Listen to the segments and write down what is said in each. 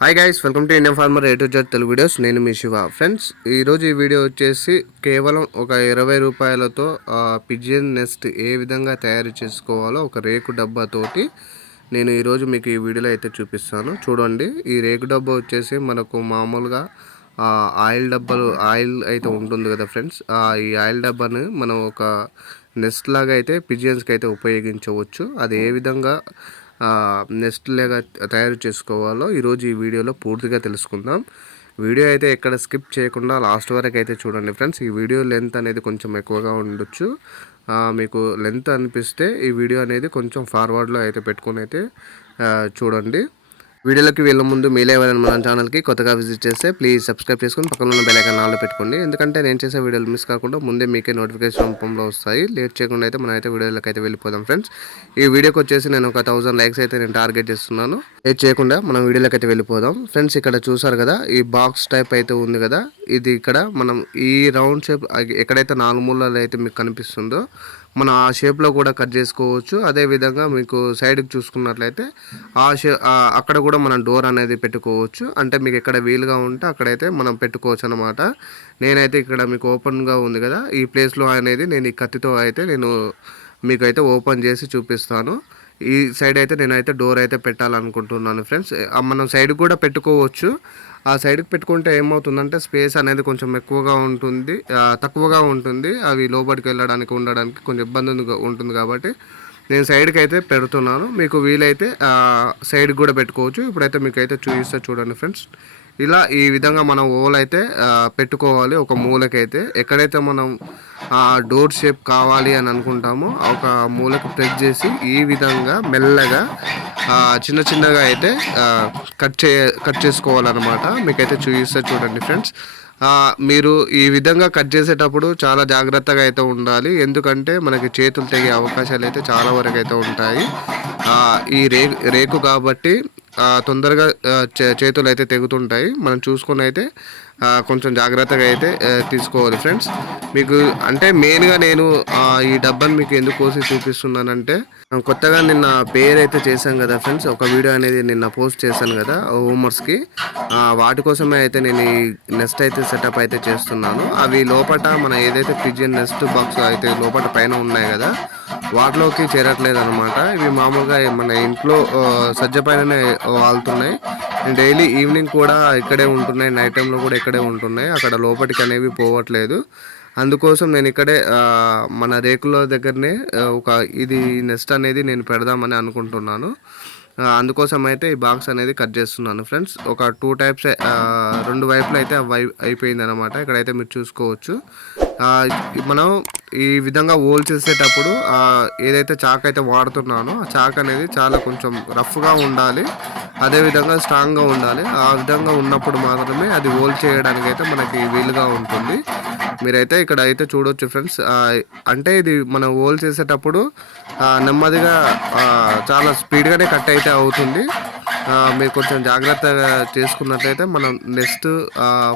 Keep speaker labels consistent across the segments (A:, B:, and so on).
A: Hi guys welcome to Indian farmer A to Z Telugu videos నేను మీ Shiva. Friends ఈరోజు ఈ వీడియో వచ్చేసి కేవలం ఒక ఇరవై రూపాయలతో పిజియన్ నెస్ట్ ఏ విధంగా తయారు చేసుకోవాలో ఒక రేకు డబ్బాతోటి నేను ఈరోజు మీకు ఈ వీడియోలో అయితే చూపిస్తాను. చూడండి ఈ రేకు డబ్బా వచ్చేసి మనకు మామూలుగా ఆయిల్ డబ్బాలు ఆయిల్ అయితే ఉంటుంది కదా ఫ్రెండ్స్ ఈ ఆయిల్ డబ్బాను మనం ఒక నెస్ట్ లాగా అయితే పిజియన్స్కి అయితే ఉపయోగించవచ్చు. అది ఏ విధంగా నెస్ట్ లాగా తయారు చేసుకోవాలో ఈరోజు ఈ వీడియోలో పూర్తిగా తెలుసుకుందాం. వీడియో అయితే ఎక్కడ స్కిప్ చేయకుండా లాస్ట్ వరకు అయితే చూడండి ఫ్రెండ్స్. ఈ వీడియో లెంత్ అనేది కొంచెం ఎక్కువగా ఉండొచ్చు. మీకు లెంత్ అనిపిస్తే ఈ వీడియో అనేది కొంచెం ఫార్వర్డ్లో అయితే పెట్టుకుని అయితే చూడండి. వీడియోలోకి వెళ్ళే ముందు మీలో ఎవరైనా మన ఛానల్కి కొత్తగా విజిట్ చేస్తే ప్లీజ్ సబ్స్క్రైబ్ చేసుకుని పక్కన ఉన్న బెల్ ఆన్లో పెట్టుకోండి. ఎందుకంటే నేను చేసే వీడియోలు మిస్ కాకుండా ముందే మీకే నోటిఫికేషన్ రూపంలో వస్తాయి. లేట్ చేయకుండా అయితే మనం అయితే వీడియోలోకి అయితే వెళ్ళిపోదాం ఫ్రెండ్స్ ఈ వీడియోకి వచ్చేసి నేను ఒక థౌసండ్ లైక్స్ అయితే నేను టార్గెట్ చేస్తున్నాను. లేట్ చేయకుండా మనం వీడియోలోకి అయితే వెళ్ళిపోదాం. ఫ్రెండ్స్ ఇక్కడ చూసారు కదా ఈ బాక్స్ టైప్ అయితే ఉంది కదా. ఇది ఇక్కడ మనం ఈ రౌండ్ షేప్ ఎక్కడైతే నాలుగు మూలలు అయితే మీకు కనిపిస్తుందో మనం ఆ షేప్లో కూడా కట్ చేసుకోవచ్చు. అదేవిధంగా మీకు సైడ్కి చూసుకున్నట్లయితే ఆ షే అక్కడ కూడా మనం డోర్ అనేది పెట్టుకోవచ్చు. అంటే మీకు ఎక్కడ వీలుగా ఉంటే అక్కడైతే మనం పెట్టుకోవచ్చు అనమాట నేనైతే ఇక్కడ మీకు ఓపెన్గా ఉంది కదా. ఈ ప్లేస్లో అనేది నేను ఈ కత్తితో అయితే నేను మీకు అయితే ఓపెన్ చేసి చూపిస్తాను. ఈ సైడ్ అయితే నేనైతే డోర్ అయితే పెట్టాలనుకుంటున్నాను ఫ్రెండ్స్ మనం సైడ్ కూడా పెట్టుకోవచ్చు. ఆ సైడ్కి పెట్టుకుంటే ఏమవుతుందంటే స్పేస్ అనేది కొంచెం ఎక్కువగా ఉంటుంది. తక్కువగా ఉంటుంది. అవి లోపలికి వెళ్ళడానికి ఉండడానికి కొంచెం ఇబ్బంది ఉంటుంది కాబట్టి నేను సైడ్కి అయితే పెడుతున్నాను. మీకు వీలైతే సైడ్కి కూడా పెట్టుకోవచ్చు. ఇప్పుడైతే మీకు అయితే చూపిస్తే చూడండి ఫ్రెండ్స్ ఇలా ఈ విధంగా మనం ఓల్ అయితే పెట్టుకోవాలి. ఒక మూలకైతే. ఎక్కడైతే మనం డోర్ షేప్ కావాలి అని అనుకుంటామో. ఒక మూలకు ప్రెస్ చేసి ఈ విధంగా మెల్లగా చిన్న చిన్నగా అయితే కట్ చే కట్ చేసుకోవాలన్నమాట. మీకైతే చూపిస్తే చూడండి ఫ్రెండ్స్. మీరు ఈ విధంగా కట్ చేసేటప్పుడు చాలా జాగ్రత్తగా అయితే ఉండాలి. ఎందుకంటే మనకి చేతులు తెగే అవకాశాలు అయితే చాలా వరకు అయితే ఉంటాయి. ఈ రే రేకు కాబట్టి తొందరగా చేతులు అయితే తెగుతుంటాయి. మనం చూసుకుని అయితే కొంచెం జాగ్రత్తగా అయితే తీసుకోవాలి ఫ్రెండ్స్. మీకు అంటే మెయిన్గా నేను ఈ డబ్బాని మీకు ఎందుకు కోసి చూపిస్తున్నానంటే కొత్తగా నిన్న పేరు అయితే చేశాను కదా ఫ్రెండ్స్. ఒక వీడియో అనేది నిన్న పోస్ట్ చేశాను కదా హోమర్స్కి. వాటి కోసమే అయితే నేను ఈ నెస్ట్ అయితే సెటప్ అయితే చేస్తున్నాను. అవి లోపల మన ఏదైతే పిజియన్ నెస్ట్ బాక్స్ అయితే లోపల పైన ఉన్నాయి కదా వాటిలోకి చేరట్లేదు అనమాట ఇవి మామూలుగా మన ఇంట్లో సజ్జ పైననే వాళ్తున్నాయి. డైలీ ఈవినింగ్ కూడా ఇక్కడే ఉంటున్నాయి. నైట్ టైంలో కూడా ఇక్కడే ఉంటున్నాయి. అక్కడ లోపలికి అనేవి పోవట్లేదు. అందుకోసం నేను ఇక్కడే మన రేకుల దగ్గరనే ఒక ఇది నెస్ట్ అనేది నేను పెడదామని అనుకుంటున్నాను. అందుకోసం అయితే ఈ బాక్స్ అనేది కట్ చేస్తున్నాను ఫ్రెండ్స్ ఒక టూ టైప్స్ రెండు వైపులు అయితే అయిపోయింది అనమాట ఇక్కడైతే మీరు చూసుకోవచ్చు. మనం ఈ విధంగా హోల్ చేసేటప్పుడు ఏదైతే చాక్ అయితే వాడుతున్నానో ఆ చాక్ అనేది చాలా కొంచెం రఫ్గా ఉండాలి అదేవిధంగా స్ట్రాంగ్గా ఉండాలి. ఆ విధంగా ఉన్నప్పుడు మాత్రమే అది హోల్ చేయడానికి అయితే మనకి వీలుగా ఉంటుంది. మీరైతే ఇక్కడ అయితే చూడవచ్చు ఫ్రెండ్స్. అంటే ఇది మనం హోల్ చేసేటప్పుడు నెమ్మదిగా చాలా స్పీడ్గానే కట్ అయితే అవుతుంది. మీరు కొంచెం జాగ్రత్తగా చేసుకున్నట్లయితే మనం నెక్స్ట్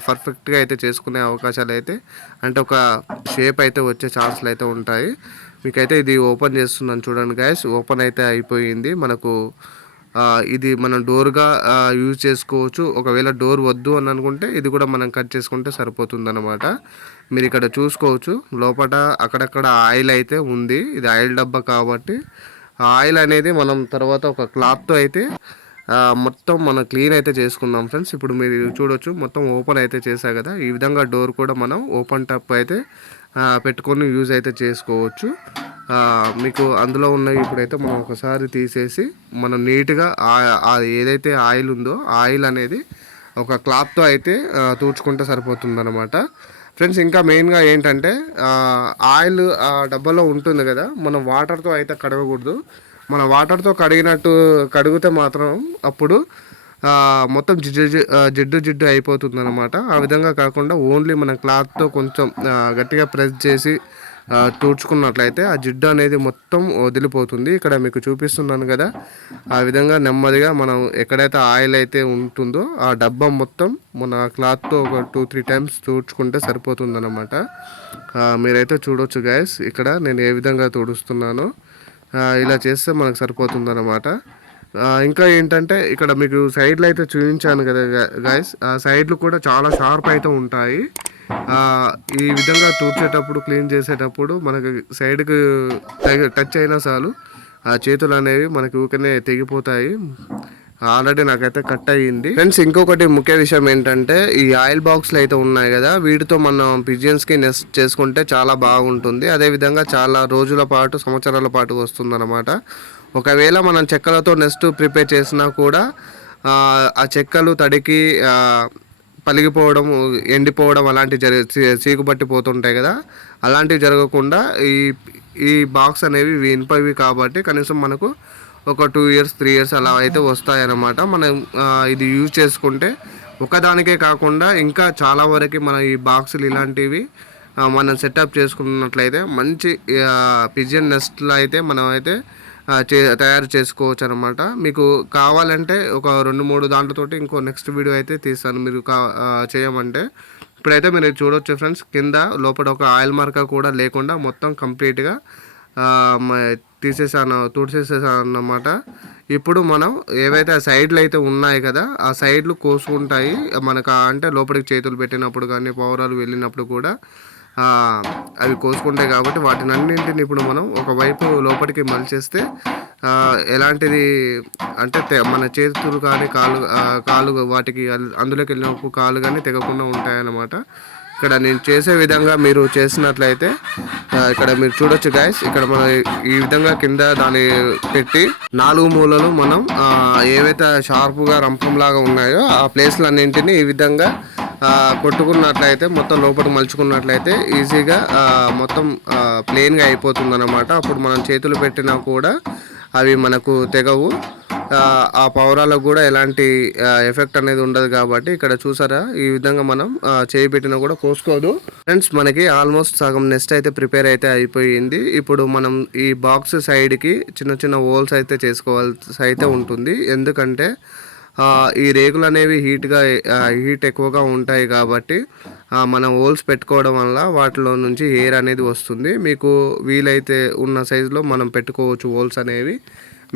A: పర్ఫెక్ట్గా అయితే చేసుకునే అవకాశాలు అయితే అంటే ఒక షేప్ అయితే వచ్చే ఛాన్స్లు అయితే ఉంటాయి. మీకైతే ఇది ఓపెన్ చేస్తున్నాను చూడండి గాయస్ ఓపెన్ అయితే అయిపోయింది. మనకు ఇది మనం డోర్గా యూజ్ చేసుకోవచ్చు. ఒకవేళ డోర్ వద్దు అని అనుకుంటే ఇది కూడా మనం కట్ చేసుకుంటే సరిపోతుంది అనమాట మీరు ఇక్కడ చూసుకోవచ్చు. లోపల అక్కడక్కడ ఆయిల్ అయితే ఉంది. ఇది ఆయిల్ డబ్బా కాబట్టి ఆయిల్ అనేది మనం తర్వాత ఒక క్లాత్తో అయితే మొత్తం మనం క్లీన్ అయితే చేసుకుందాం ఫ్రెండ్స్. ఇప్పుడు మీరు చూడొచ్చు మొత్తం ఓపెన్ అయితే చేసా కదా. ఈ విధంగా డోర్ కూడా మనం ఓపెన్ టప్ అయితే పెట్టుకొని యూజ్ అయితే చేసుకోవచ్చు. మీకు అందులో ఉన్నవి ఇప్పుడైతే మనం ఒకసారి తీసేసి మనం నీట్గా ఏదైతే ఆయిల్ ఉందో ఆయిల్ అనేది ఒక క్లాత్తో అయితే తూడ్చుకుంటే సరిపోతుంది అనమాట ఫ్రెండ్స్ ఇంకా మెయిన్గా ఏంటంటే ఆయిల్ ఆ డబ్బాలో ఉంటుంది కదా మనం వాటర్తో అయితే కడగకూడదు. మన వాటర్తో కడిగినట్టు కడిగితే మాత్రం అప్పుడు మొత్తం జిడ్డు జిడ్డు జిడ్డు అయిపోతుంది అనమాట ఆ విధంగా కాకుండా ఓన్లీ మన క్లాత్తో కొంచెం గట్టిగా ప్రెస్ చేసి తుడుచుకున్నట్లయితే ఆ జిడ్డు అనేది మొత్తం వదిలిపోతుంది. ఇక్కడ మీకు చూపిస్తున్నాను కదా ఆ విధంగా నెమ్మదిగా మనం ఎక్కడైతే ఆయిల్ అయితే ఉంటుందో ఆ డబ్బా మొత్తం మన క్లాత్తో ఒక టూ త్రీ టైమ్స్ తుడుచుకుంటే సరిపోతుంది అనమాట మీరైతే చూడొచ్చు గ్యాస్ ఇక్కడ నేను ఏ విధంగా తుడుస్తున్నానో. ఇలా చేస్తే మనకు సరిపోతుంది అనమాట ఆ, ఇంకా ఏంటంటే ఇక్కడ మీకు సైడ్లో అయితే చూపించాను కదా గాయస్ ఆ సైడ్లు కూడా చాలా షార్ప్ అయితే ఉంటాయి. ఈ విధంగా తూర్చేటప్పుడు క్లీన్ చేసేటప్పుడు మనకి సైడ్కి టచ్ అయినా చాలు. ఆ చేతులు అనేవి మనకి ఊకనే తెగిపోతాయి. ఆల్రెడీ నాకైతే కట్ అయ్యింది. ఫ్రెండ్స్ ఇంకొకటి ముఖ్య విషయం ఏంటంటే ఈ ఆయిల్ బాక్స్లు అయితే ఉన్నాయి కదా వీటితో మనం పిజియన్స్కి నెస్ట్ చేసుకుంటే చాలా బాగుంటుంది. అదేవిధంగా చాలా రోజుల పాటు సంవత్సరాల పాటు వస్తుందన్నమాట. ఒకవేళ మనం చెక్కలతో నెస్ట్ ప్రిపేర్ చేసినా కూడా ఆ, చెక్కలు తడికి పలిగిపోవడం ఎండిపోవడం అలాంటివి జరి చీకుబట్టి పోతుంటాయి కదా అలాంటివి జరగకుండా ఈ ఈ బాక్స్ అనేవి ఇనుపవి కాబట్టి కనీసం మనకు ఒక టూ ఇయర్స్ త్రీ ఇయర్స్ అలా అయితే వస్తాయన్నమాట. మనం ఇది యూజ్ చేసుకుంటే ఒకదానికే కాకుండా ఇంకా చాలా వరకు మన ఈ బాక్సులు ఇలాంటివి మనం సెటప్ చేసుకున్నట్లయితే మంచి పిజియన్ నెస్ట్లో అయితే మనం అయితే చే తయారు చేసుకోవచ్చు అనమాట మీకు కావాలంటే ఒక రెండు మూడు దాంట్లతోటి ఇంకో నెక్స్ట్ వీడియో అయితే తీస్తాను మీరు కా చేయమంటే. ఇప్పుడైతే మీరు చూడొచ్చు ఫ్రెండ్స్ కింద లోపల ఒక ఆయిల్ మార్క కూడా లేకుండా మొత్తం కంప్లీట్గా తీసేసాను తుడిసేసేసాను అన్నమాట. ఇప్పుడు మనం ఏవైతే ఆ సైడ్లు అయితే ఉన్నాయి కదా ఆ సైడ్లు కోసుకుంటాయి. మనకు అంటే లోపలికి చేతులు పెట్టినప్పుడు కానీ పౌరాలు వెళ్ళినప్పుడు కూడా అవి కోసుకుంటాయి కాబట్టి వాటిని అన్నింటిని ఇప్పుడు మనం ఒకవైపు లోపలికి మలిచేస్తే ఎలాంటిది అంటే మన చేతులు కానీ కాలు కాలు వాటికి అందులోకి వెళ్ళినప్పుడు కాలు కానీ తెగకుండా ఉంటాయన్నమాట. ఇక్కడ నేను చేసే విధంగా మీరు చేసినట్లయితే ఇక్కడ మీరు చూడొచ్చు గాయస్ ఇక్కడ మనం ఈ విధంగా కింద దాన్ని పెట్టి నాలుగు మూలలు మనం ఆ, ఏవైతే షార్ప్గా రంపంలాగా ఉన్నాయో ఆ ప్లేస్లన్నింటినీ ఈ విధంగా ఆ, కొట్టుకున్నట్లయితే మొత్తం లోపలికి మలుచుకున్నట్లయితే ఈజీగా మొత్తం ప్లెయిన్గా అయిపోతుంది అన్నమాట అప్పుడు మనం చేతులు పెట్టినా కూడా అవి మనకు తెగవు. ఆ, పౌరాలకు కూడా ఎలాంటి ఎఫెక్ట్ అనేది ఉండదు కాబట్టి ఇక్కడ చూసారా? ఈ విధంగా మనం చేయి పెట్టినా కూడా కోసుకోదు. ఫ్రెండ్స్ మనకి ఆల్మోస్ట్ సగం నెస్ట్ అయితే ప్రిపేర్ అయితే అయిపోయింది. ఇప్పుడు మనం ఈ బాక్స్ సైడ్కి చిన్న చిన్న హోల్స్ అయితే చేసుకోవాల్సి అయితే ఉంటుంది. ఎందుకంటే ఈ రేకులు అనేవి హీట్గా హీట్ ఎక్కువగా ఉంటాయి కాబట్టి మనం హోల్స్ పెట్టుకోవడం వల్ల వాటిలో నుంచి ఎయిర్ అనేది వస్తుంది. మీకు వీలైతే ఉన్న సైజులో మనం పెట్టుకోవచ్చు హోల్స్ అనేవి.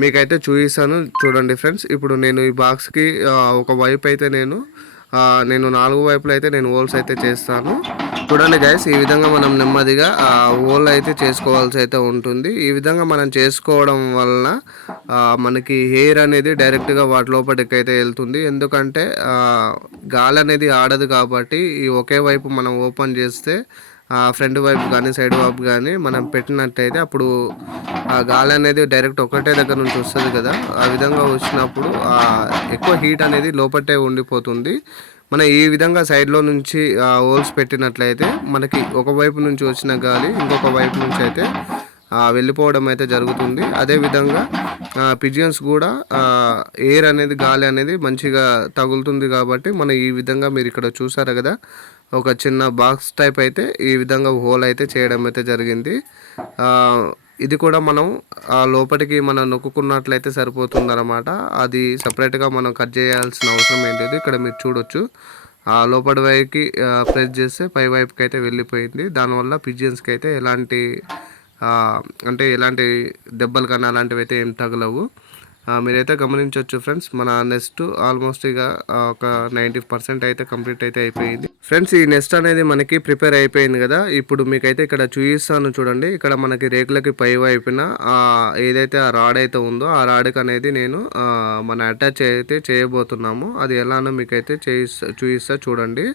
A: మీకైతే చూపిస్తాను. చూడండి ఫ్రెండ్స్ ఇప్పుడు నేను ఈ బాక్స్కి ఒక వైపు అయితే నేను నేను నాలుగు వైపులు అయితే నేను హోల్స్ అయితే చేస్తాను. చూడండి గైస్ ఈ విధంగా మనం నెమ్మదిగా హోల్ అయితే చేసుకోవాల్సి అయితే ఉంటుంది. ఈ విధంగా మనం చేసుకోవడం వలన మనకి హెయిర్ అనేది డైరెక్ట్గా వాటి లోపలికి అయితే వెళ్తుంది. ఎందుకంటే గాలి అనేది ఆడదు కాబట్టి ఈ ఒకే వైపు మనం ఓపెన్ చేస్తే ఫ్రంట్ వైపు కానీ సైడ్ వైపు కానీ మనం పెట్టినట్టయితే అప్పుడు ఆ గాలి అనేది డైరెక్ట్ ఒకటే దగ్గర నుంచి వస్తుంది కదా. ఆ విధంగా వచ్చినప్పుడు ఎక్కువ హీట్ అనేది లోపటే ఉండిపోతుంది. మనం ఈ విధంగా సైడ్లో నుంచి హోల్స్ పెట్టినట్లయితే మనకి ఒక వైపు నుంచి వచ్చిన గాలి ఇంకొక వైపు నుంచి అయితే వెళ్ళిపోవడం అయితే జరుగుతుంది. అదేవిధంగా పిజియన్స్ కూడా ఎయిర్ అనేది గాలి అనేది మంచిగా తగులుతుంది కాబట్టి మనం ఈ విధంగా మీరు ఇక్కడ చూసారు కదా ఒక చిన్న బాక్స్ టైప్ అయితే ఈ విధంగా హోల్ అయితే చేయడం అయితే జరిగింది. ఇది కూడా మనం ఆ లోపలికి మనం నొక్కున్నట్లయితే సరిపోతుంది అనమాట అది సపరేట్గా మనం కట్ చేయాల్సిన అవసరం ఏంటిది ఇక్కడ మీరు చూడొచ్చు. ఆ లోపటి వైపుకి ప్రెస్ చేస్తే పై వైపుకి అయితే వెళ్ళిపోయింది. దానివల్ల పిజియన్స్కి అయితే ఎలాంటి అంటే ఎలాంటి దెబ్బలు కానీ అలాంటివి అయితే ఏం తగలవు. మీరైతే గమనించవచ్చు ఫ్రెండ్స్ మన నెస్ట్ ఆల్మోస్ట్ ఇక ఒక నైంటీ పర్సెంట్ అయితే కంప్లీట్ అయితే అయిపోయింది. ఫ్రెండ్స్ ఈ నెస్ట్ అనేది మనకి ప్రిపేర్ అయిపోయింది కదా ఇప్పుడు మీకైతే ఇక్కడ చూపిస్తాను చూడండి. ఇక్కడ మనకి రేకులకి పై వైపున ఏదైతే ఆ రాడ్ అయితే ఉందో ఆ రాడ్కి అనేది నేను మన అటాచ్ అయితే చేయబోతున్నాము. అది ఎలానో మీకైతే చేయిస్తా చూపిస్తా చూడండి.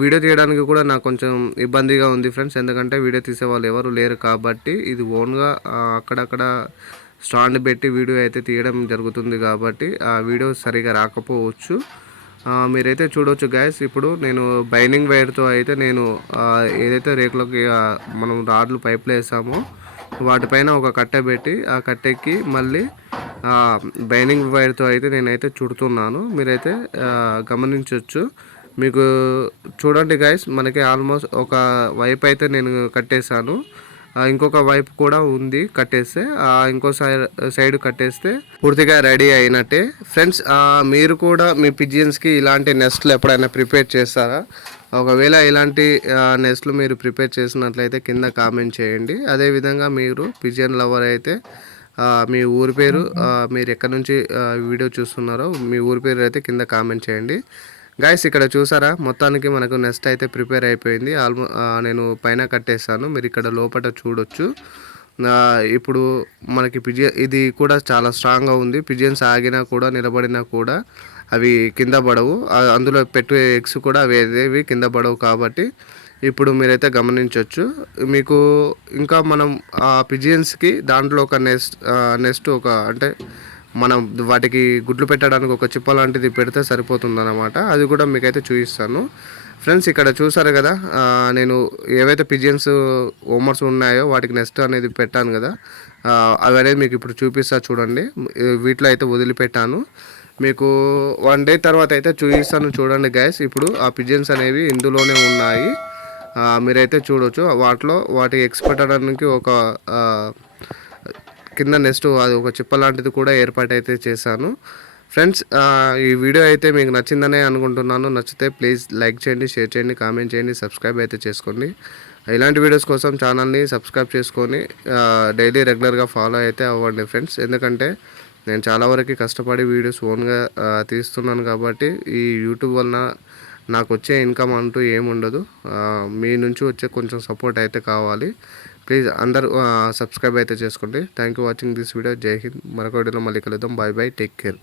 A: వీడియో తీయడానికి కూడా నాకు కొంచెం ఇబ్బందిగా ఉంది ఫ్రెండ్స్. ఎందుకంటే వీడియో తీసే వాళ్ళు ఎవరు లేరు కాబట్టి ఇది ఓన్గా అక్కడక్కడ స్టాండ్ పెట్టి వీడియో అయితే తీయడం జరుగుతుంది కాబట్టి ఆ వీడియో సరిగా రాకపోవచ్చు. మీరైతే చూడవచ్చు గ్యాస్ ఇప్పుడు నేను బైనింగ్ వైర్తో అయితే నేను ఏదైతే రేకులకి మనం రాడ్లు పైపులు వేసామో వాటిపైన ఒక కట్టె పెట్టి ఆ కట్టెక్కి మళ్ళీ బైనింగ్ వైర్తో అయితే నేనైతే చుడుతున్నాను. మీరైతే గమనించవచ్చు మీకు చూడండి గైస్ మనకి ఆల్మోస్ట్ ఒక వైపు అయితే నేను కట్టేశాను. ఇంకొక వైపు కూడా ఉంది కట్టేస్తే ఇంకో సైడ్ సైడ్ కట్టేస్తే పూర్తిగా రెడీ అయినట్టే. ఫ్రెండ్స్ మీరు కూడా మీ పిజియన్స్కి ఇలాంటి నెస్ట్లు ఎప్పుడైనా ప్రిపేర్ చేస్తారా? ఒకవేళ ఇలాంటి నెస్ట్లు మీరు ప్రిపేర్ చేసినట్లయితే కింద కామెంట్ చేయండి. అదేవిధంగా మీరు పిజియన్ లవర్ అయితే మీ ఊరి పేరు మీరు ఎక్కడి నుంచి వీడియో చూస్తున్నారో మీ ఊరి పేరు అయితే కింద కామెంట్ చేయండి. గాయస్ ఇక్కడ చూసారా? మొత్తానికి మనకు నెక్స్ట్ అయితే ప్రిపేర్ అయిపోయింది. ఆల్మో నేను పైన కట్టేస్తాను మీరు ఇక్కడ లోపల చూడొచ్చు. ఇప్పుడు మనకి పిజి ఇది కూడా చాలా స్ట్రాంగ్గా ఉంది. పిజియన్స్ ఆగినా కూడా నిలబడినా కూడా అవి కింద పడవు. అందులో పెట్టే ఎగ్స్ కూడా అవి కింద పడవు కాబట్టి ఇప్పుడు మీరైతే గమనించవచ్చు మీకు ఇంకా మనం ఆ పిజియన్స్కి దాంట్లో ఒక నెస్ట్ నెక్స్ట్ ఒక అంటే మనం వాటికి గుడ్లు పెట్టడానికి ఒక చిప్ప లాంటిది పెడితే సరిపోతుందన్నమాట. అది కూడా మీకైతే చూపిస్తాను. ఫ్రెండ్స్ ఇక్కడ చూసారు కదా నేను ఏవైతే పిజియన్స్ ఓమర్స్ ఉన్నాయో వాటికి నెక్స్ట్ అనేది పెట్టాను కదా అవి అనేది మీకు ఇప్పుడు చూపిస్తా చూడండి. వీటిలో అయితే వదిలిపెట్టాను. మీకు వన్ డే తర్వాత అయితే చూపిస్తాను చూడండి గ్యాస్ ఇప్పుడు ఆ పిజియన్స్ అనేవి ఇందులోనే ఉన్నాయి. మీరైతే చూడొచ్చు. వాటిలో వాటి ఎక్స్ పెట్టడానికి ఒక కింద నెక్స్ట్ అది ఒక చిప్ప లాంటిది కూడా ఏర్పాటు అయితే చేశాను ఫ్రెండ్స్ ఈ వీడియో అయితే మీకు నచ్చిందనే అనుకుంటున్నాను. నచ్చితే ప్లీజ్ లైక్ చేయండి షేర్ చేయండి కామెంట్ చేయండి సబ్స్క్రైబ్ అయితే చేసుకోండి. ఇలాంటి వీడియోస్ కోసం ఛానల్ని సబ్స్క్రైబ్ చేసుకొని డైలీ రెగ్యులర్గా ఫాలో అయితే అవ్వండి ఫ్రెండ్స్ ఎందుకంటే నేను చాలా వరకు కష్టపడి వీడియోస్ ఓన్గా తీస్తున్నాను కాబట్టి ఈ యూట్యూబ్ వలన నాకు వచ్చే ఇన్కమ్ అంటూ ఏముండదు. మీ నుంచి వచ్చే కొంచెం సపోర్ట్ అయితే కావాలి. ప్లీజ్ అందరూ సబ్స్క్రైబ్ అయితే చేసుకోండి. Thank you watching this video Jai Hind మరొక వీడియోలో మళ్ళీ కలుద్దాం. Bye bye take care